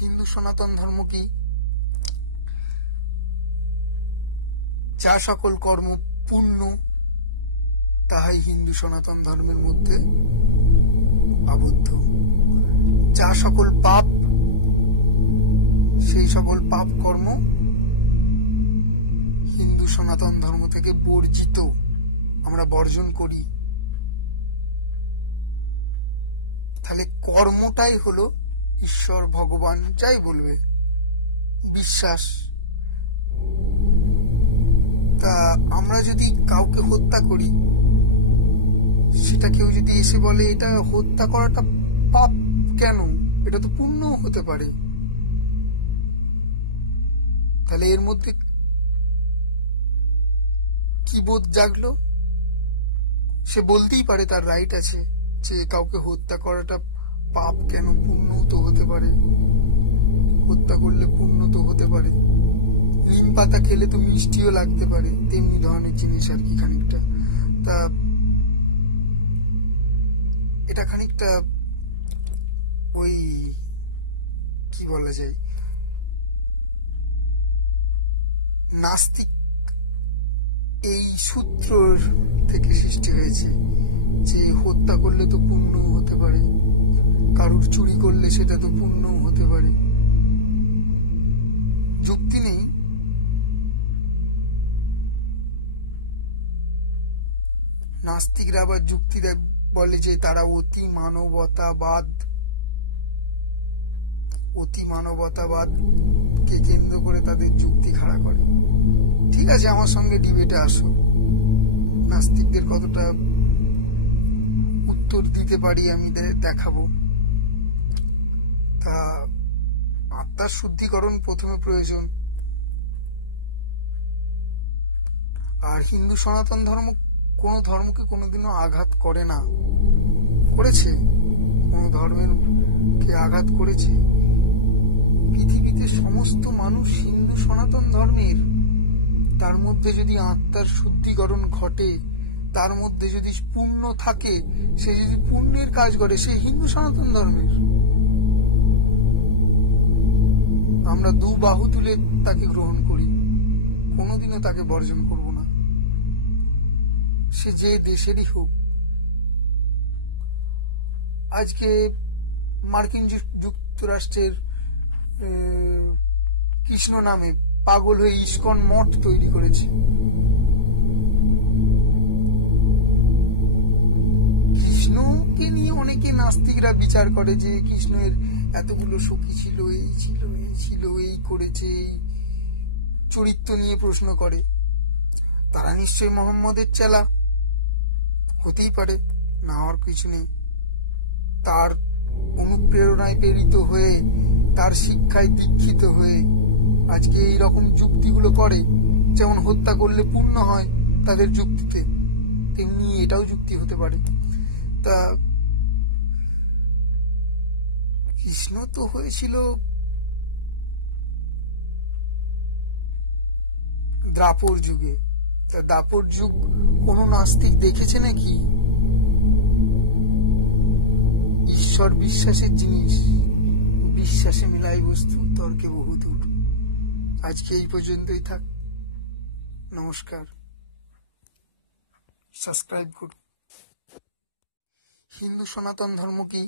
হিন্দু সনাতন ধর্ম কি? যা সকল কর্ম পুণ্য তাহাই হিন্দু সনাতন ধর্মের মধ্যে আবদ্ধ। যা সকল পাপ, সেই সকল পাপ কর্ম হিন্দু সনাতন ধর্ম থেকে বর্জিত, আমরা বর্জন করি। তাহলে কর্মটাই হলো ঈশ্বর, ভগবান, যাই বলবে, বিশ্বাস। তা আমরা যদি কাউকে হত্যা করি, সেটা কেউ যদি এসে বলে এটা হত্যা করাটা পাপ কেন, এটা তো পুণ্য হতে পারে, তাহলে এর মধ্যে কি বোধ জাগলো? সে বলতেই পারে, তার রাইট আছে যে কাউকে হত্যা করাটা পাপ কেন, পুণ্য তো হতে পারে, হত্যা করলে পুণ্য তো হতে পারে, নিম পাতা খেলে তো মিষ্টিও লাগতে পারে, তেমনি ধরনের জিনিস আর কি খানিকটা। তা এটা খানিকটা ওই কি বলা যায়, নাস্তিক এই সূত্র থেকে সৃষ্টি হয়েছে যে হত্যা করলে তো পুণ্য হতে পারে, কারুর চুরি করলে সেটা তো পুণ্য হতে পারে। যুক্তি নেই। নাস্তিকরা আবার যুক্তি বলে যে তারা অতি মানবতাবাদকে কেন্দ্র করে তাদের যুক্তি খাড়া করে। ঠিক আছে, আমার সঙ্গে ডিবেটে আসো, নাস্তিকদের কতটা উত্তর দিতে পারি আমি দেখাবো। তা আত্মার শুদ্ধিকরণ প্রথমে প্রয়োজন। আর হিন্দু সনাতন ধর্ম কোন ধর্মকে কোনোদিনও আঘাত করে না, করেছে? কোন ধর্মের কে আঘাত করেছে? পৃথিবীতে সমস্ত মানুষ হিন্দু সনাতন ধর্মের। তার মধ্যে যদি আত্মার শুদ্ধিকরণ ঘটে, তার মধ্যে যদি পুণ্য থাকে, সে যদি পুণ্যের কাজ করে, সে হিন্দু সনাতন ধর্মের। আমরা দু বাহু তুলে তাকে গ্রহণ করি, কোনোদিনও তাকে বর্জন করব না, সে যে দেশেরই হোক। আজকে মার্কিন যুক্তরাষ্ট্রের কৃষ্ণ নামে পাগল হয়ে ইস্কন মঠ তৈরি করেছে। কৃষ্ণকে নিয়ে অনেকে নাস্তিকরা বিচার করে যে কৃষ্ণের এতগুলো সখী ছিল, এই করেছে, এই চরিত্র নিয়ে প্রশ্ন করে। তারা নিশ্চয়ই মোহাম্মদের চেলা, হতেই পারে, না হওয়ার কিছু নেই। তার অনুপ্রেরণায় প্রেরিত হয়ে, তার শিক্ষায় দীক্ষিত হয়ে আজকে এই রকম যুক্তিগুলো করে। যেমন হত্যা করলে পুণ্য হয় তাদের যুক্তিতে, তেমনি এটাও যুক্তি হতে পারে। তা কৃষ্ণ তো হয়েছিল দ্বাপর যুগে। তা দ্বাপর যুগ কোন নাস্তিক দেখেছে নাকি? ঈশ্বর বিশ্বাসের জিনিস, বিশ্বাসে মিলাই বস্তু, তর্কে বহুদূর। আজকে এই পর্যন্তই থাক। নমস্কার, সাবস্ক্রাইব করুন। হিন্দু সনাতন ধর্ম কি?